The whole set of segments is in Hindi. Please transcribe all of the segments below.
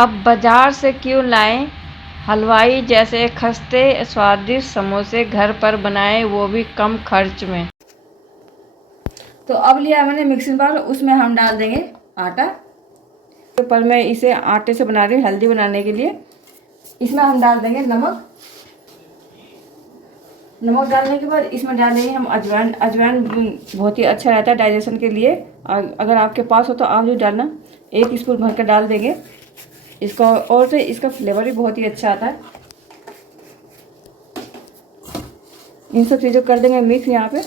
अब बाजार से क्यों लाएं हलवाई जैसे खस्ते स्वादिष्ट समोसे घर पर बनाएं, वो भी कम खर्च में। तो अब लिया मैंने मिक्सिंग बाउल, उसमें हम डाल देंगे आटा। पर मैं इसे आटे से बना रही हूँ हेल्दी बनाने के लिए। इसमें हम डाल देंगे नमक। नमक डालने के बाद इसमें डाल देंगे हम अजवाइन। अजवाइन बहुत ही अच्छा रहता है डाइजेशन के लिए। अगर आपके पास हो तो आप जो डालना, 1 स्पून भर कर डाल देंगे इसका, और से इसका फ्लेवर भी बहुत ही अच्छा आता है। इन सब चीज़ों कर देंगे मिक्स। यहाँ पे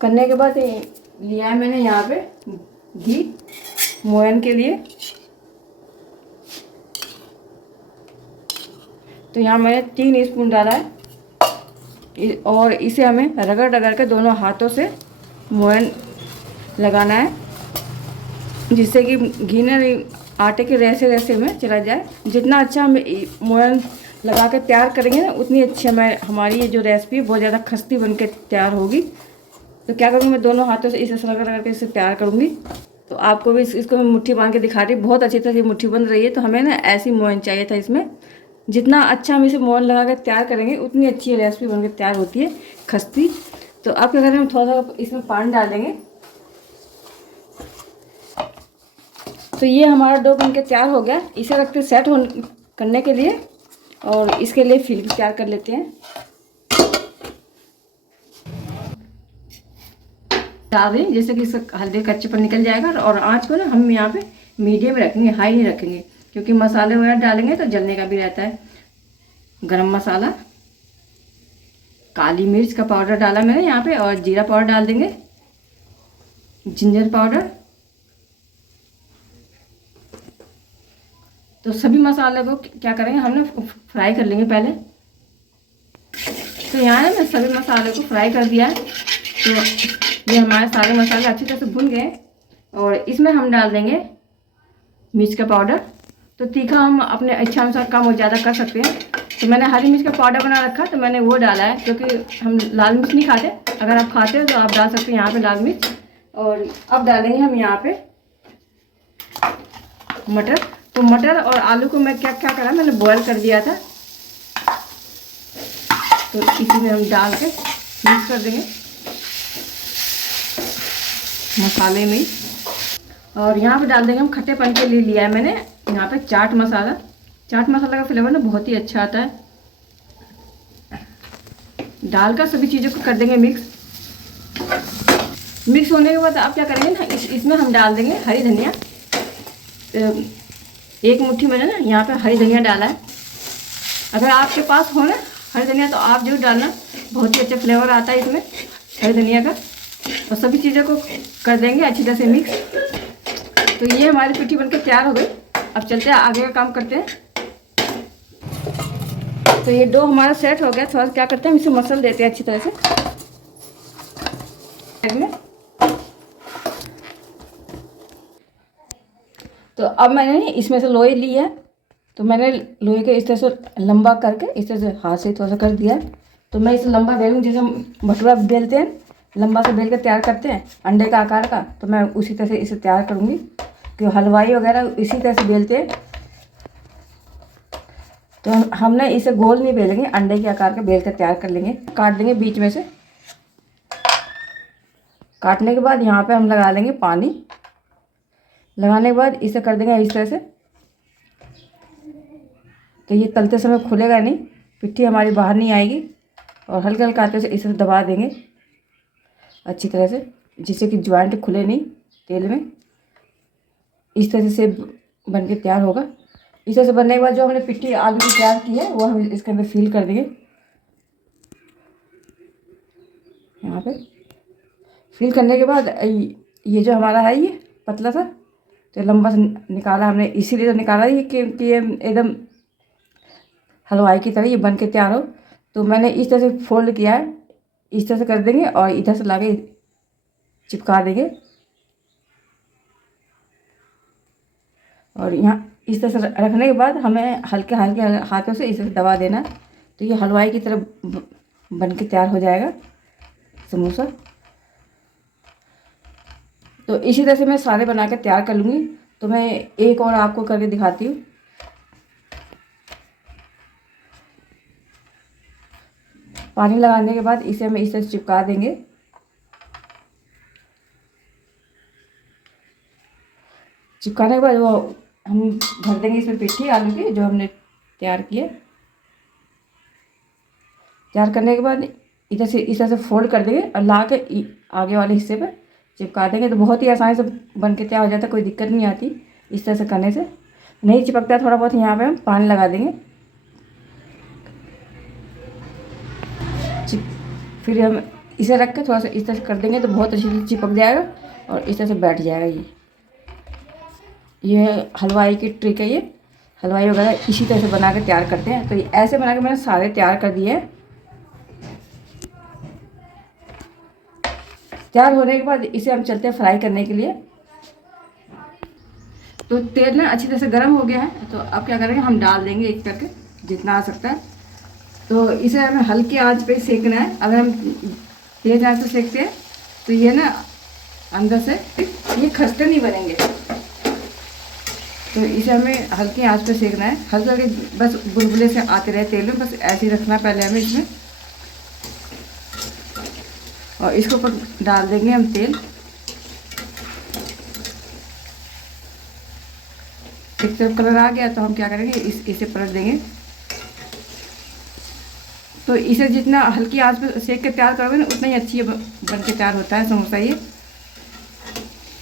करने के बाद लिया है मैंने यहाँ पे घी मोयन के लिए। तो यहाँ मैंने 3 स्पून डाला है और इसे हमें रगड़ रगड़ के दोनों हाथों से मोयन लगाना है, जिससे कि घी ना आटे के रेसे रेसे में चला जाए। जितना अच्छा हम मोयन लगा के तैयार करेंगे ना, उतनी अच्छी हमारी ये जो रेसिपी है बहुत ज़्यादा खस्ती बन के तैयार होगी। तो क्या करूँगी, मैं दोनों हाथों से इसे रगड़ रगड़ के इसे तैयार करूँगी। तो आपको भी इसको मैं मुट्ठी बांध के दिखा रही हूँ, बहुत अच्छी तरह से मुट्ठी बन रही है। तो हमें ना ऐसी मोयन चाहिए था इसमें। जितना अच्छा हम इसे मोयन लगा कर तैयार करेंगे, उतनी अच्छी रेसिपी बन के तैयार होती है खस्ती। तो आप क्या करें, हम थोड़ा सा इसमें पानी डाल देंगे। तो ये हमारा डो बन के तैयार हो गया। इसे रखते सेट करने के लिए, और इसके लिए फिल तैयार कर लेते हैं। डाल दें जैसे कि इसका हल्दी कच्चेपन निकल जाएगा। और आँच को ना हम यहाँ पे मीडियम रखेंगे, हाई नहीं रखेंगे, क्योंकि मसाले वगैरह डालेंगे तो जलने का भी रहता है। गरम मसाला, काली मिर्च का पाउडर डाला मैंने यहाँ पे, और जीरा पाउडर डाल देंगे, जिंजर पाउडर। तो सभी मसाले को क्या करेंगे, हम ना फ्राई कर लेंगे पहले। तो यहाँ ना मैं सभी मसाले को फ्राई कर दिया है। तो ये हमारे सारे मसाले अच्छी तरह से भुन गए, और इसमें हम डाल देंगे मिर्च का पाउडर। तो तीखा हम अपने इच्छा अनुसार कम और ज़्यादा कर सकते हैं। तो मैंने हरी मिर्च का पाउडर बना रखा, तो मैंने वो डाला है, क्योंकि हम लाल मिर्च नहीं खाते। अगर आप खाते हो तो आप डाल सकते हैं यहाँ पे लाल मिर्च। और अब डालेंगे हम यहाँ पे मटर। तो मटर और आलू को मैं क्या क्या करा, मैंने बॉयल कर दिया था। तो इसी में हम डाल के मिक्स कर देंगे मसाले में। और यहाँ पे डाल देंगे हम खट्टेपन के लिए लिया है मैंने यहाँ पे चाट मसाला। चाट मसाला का फ्लेवर ना बहुत ही अच्छा आता है। डालकर सभी चीज़ों को कर देंगे मिक्स। मिक्स होने के बाद आप क्या करेंगे ना, इसमें हम डाल देंगे हरी धनिया। 1 मुट्ठी मैंने ना यहाँ पे हरी धनिया डाला है। अगर आपके पास हो ना हरी धनिया तो आप जरूर डालना, बहुत ही अच्छा फ्लेवर आता है इसमें हरी धनिया का। और सभी चीज़ों को कर देंगे अच्छी तरह से मिक्स। तो ये हमारी पिट्ठी बनकर तैयार हो गई। अब चलते हैं आगे का काम करते हैं। तो ये डो हमारा सेट हो गया। थोड़ा सा क्या करते हैं, हम इसे मसल देते हैं अच्छी तरह से। तो अब मैंने इसमें से लोई ली है। तो मैंने लोहे के इस तरह से लंबा करके इस तरह से हाथ से थोड़ा सा कर दिया। तो मैं इसे लंबा बेलूँ, जैसे हम भटूरा बेलते हैं, लंबा से बेल कर तैयार करते हैं अंडे का आकार का। तो मैं उसी तरह से इसे तैयार करूँगी, क्योंकि हलवाई वगैरह इसी तरह से बेलते हैं। तो हमने इसे गोल नहीं बेलेंगे, अंडे के आकार का बेल कर तैयार कर लेंगे। काट देंगे बीच में से। काटने के बाद यहाँ पे हम लगा लेंगे पानी। लगाने के बाद इसे कर देंगे इस तरह से। तो ये तलते समय खुलेगा नहीं, पिट्ठी हमारी बाहर नहीं आएगी। और हल्का हल्का हाथों से इसे दबा देंगे अच्छी तरह से, जिससे कि ज्वाइंट खुले नहीं तेल में। इस तरह से बन के तैयार होगा। इस तरह से बनने के बाद जो हमने पिट्ठी आलू की तैयार की है, वो हम इसके अंदर फिल कर देंगे। यहाँ पे फिल करने के बाद ये जो हमारा है ये पतला सा, तो लंबा सा निकाला हमने, इसीलिए तो निकाला ये कि ये एकदम हलवाई की तरह ये बन के तैयार हो। तो मैंने इस तरह से फोल्ड किया है, इस तरह से कर देंगे और इधर से लाके चिपका देंगे। और यहाँ इस तरह से रखने के बाद हमें हल्के हल्के हाथों से इस तरह दबा देना। तो ये हलवाई की तरह बन के तैयार हो जाएगा समोसा। तो इसी तरह से मैं सारे बना कर तैयार कर लूँगी। तो मैं एक और आपको करके दिखाती हूँ। पानी लगाने के बाद इसे हम इसे चिपका देंगे। चिपकाने के बाद वो हम भर देंगे इसमें पिट्ठी आलू की जो हमने तैयार किए। तैयार करने के बाद इधर से इस तरह से फोल्ड कर देंगे और ला के आगे वाले हिस्से पर चिपका देंगे। तो बहुत ही आसानी से बन के तैयार हो जाता है, कोई दिक्कत नहीं आती इस तरह से करने से। नहीं चिपकता थोड़ा बहुत, यहाँ पे हम पानी लगा देंगे। फिर हम इसे रख के थोड़ा सा इस तरह से कर देंगे तो बहुत अच्छी से चिपक जाएगा और इस तरह से बैठ जाएगा। ये हलवाई की ट्रिक है। ये हलवाई वगैरह इसी तरह से बना के तैयार करते हैं। तो ऐसे बना के मैंने सारे तैयार कर दिए हैं। तैयार होने के बाद इसे हम चलते हैं फ्राई करने के लिए। तो तेल ना अच्छी तरह से गर्म हो गया है, तो अब क्या करेंगे, हम डाल देंगे एक करके जितना आ सकता है। तो इसे हमें हल्की आंच पे सेकना है। अगर हम तेज आंच पे सेकते हैं तो ये ना अंदर से ये खस्ते नहीं बनेंगे। तो इसे हमें हल्की आंच पे सेकना है। हल्के हल्के बस बुलबुले से आते रहे तेल में, बस ऐसे ही रखना पहले हमें इसमें। और इसके ऊपर डाल देंगे हम तेल। एक तरफ कलर आ गया तो हम क्या करेंगे, इसे पलट देंगे। तो इसे जितना हल्की आंच पे सेक के तैयार करोगे ना उतना ही अच्छी बन के तैयार होता है समोसा ये।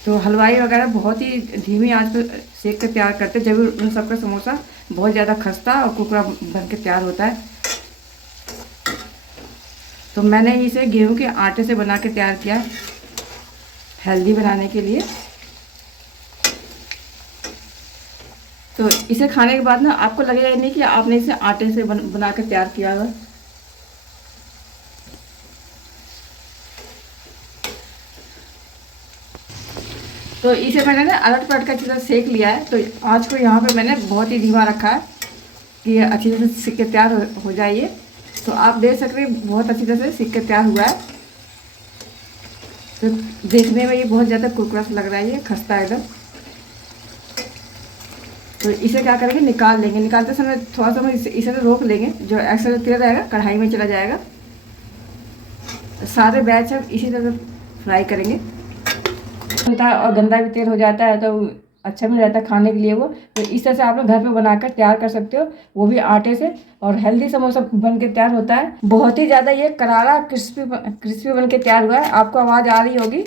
तो हलवाई वगैरह बहुत ही धीमी आंच पे सेक के तैयार करते हैं, जब उन सबका समोसा बहुत ज़्यादा खस्ता और कुरकुरा बन के तैयार होता है। तो मैंने इसे गेहूं के आटे से बना के तैयार किया है हेल्दी बनाने के लिए। तो इसे खाने के बाद ना आपको लगेगा नहीं कि आपने इसे आटे से बना के तैयार किया है। तो इसे मैंने ना अलट पलट कर अच्छी तरह सेक लिया है। तो आँच को यहाँ पे मैंने बहुत ही धीमा रखा है कि ये अच्छी तरह से सिक के तैयार हो जाए ये। तो आप देख सकते हैं बहुत अच्छी तरह से सिक के तैयार हुआ है। तो देखने में ये बहुत ज़्यादा कुरकुरा सा लग रहा है, ये खस्ता है एकदम। तो इसे क्या करेंगे, निकाल लेंगे। निकालते समय थोड़ा सा हम इसे रोक लेंगे, जो एक्स्ट्रा तेल रहेगा कढ़ाई में चला जाएगा। सारे बैच हम इसी तरह फ्राई करेंगे। और गंदा भी तेल हो जाता है तो अच्छा भी रहता है खाने के लिए वो। तो इस तरह से आप लोग घर पे बनाकर तैयार कर सकते हो, वो भी आटे से। और हेल्दी समोसा बन के तैयार होता है। बहुत ही ज़्यादा ये करारा क्रिस्पी बन के तैयार हुआ है। आपको आवाज़ आ रही होगी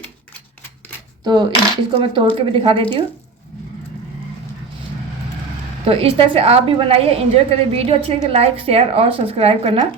तो इसको मैं तोड़ के भी दिखा देती हूँ। तो इस तरह से आप भी बनाइए, एंजॉय करिए। वीडियो अच्छी लगे तो लाइक शेयर और सब्सक्राइब करना